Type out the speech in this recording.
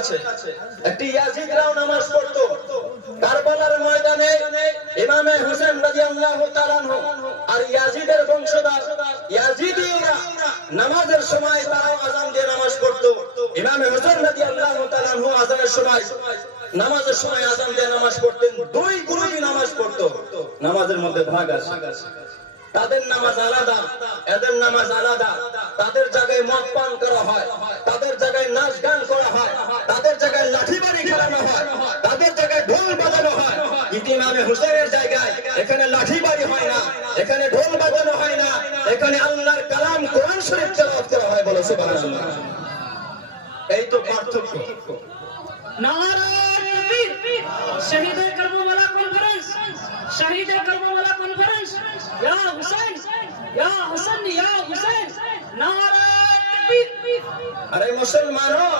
আছে। একটি ইয়াজিদরাও নামাজ পড়তো। কারবালার ময়দানে ইমামে হোসেন রাদিয়াল্লাহু তাআলা আর ইয়াজিদের বংশধর ইয়াজিদিরা নামাজের সময় তারাও আযান দিয়ে নামাজ পড়তো। ইমামে হোসেন রাদিয়াল্লাহু তাআলা আযানের সময় নামাজের সময় আযান দিয়ে নামাজ পড়তেন। দুই গ্রুপই নামাজ পড়তো। নামাজের মধ্যে ভাগ আছে। তাদের নামাজ আলাদা, এদের নামাজ আলাদা। তাদের জায়গায় মদ পান করা হয়, তাদের জায়গায় নাচ গান করা হয়, তাদের জায়গায় লাঠি বাড়ি খেলানো হয়, তাদের জায়গায় ঢোল বাজানো হয়। ইমামে হোসেনের জায়গায় এখানে লাঠি বাড়ি হয় না, এখানে ঢোল বাজানো হয় না, এখানে আল্লাহর কালাম কোরআন শরীফ তেলাওয়াত করা হয়। বলো সুবহানাল্লাহ। এই তো পার্থক্য। নারে তাকবীর, শহীদের কারবালা কনফারেন্স, শহীদের কারবালা কনফারেন্স, ইয়া হুসাইন, ইয়া হাসান, ইয়া হুসাইন, নারে তাকবীর। আরে মুসলমানও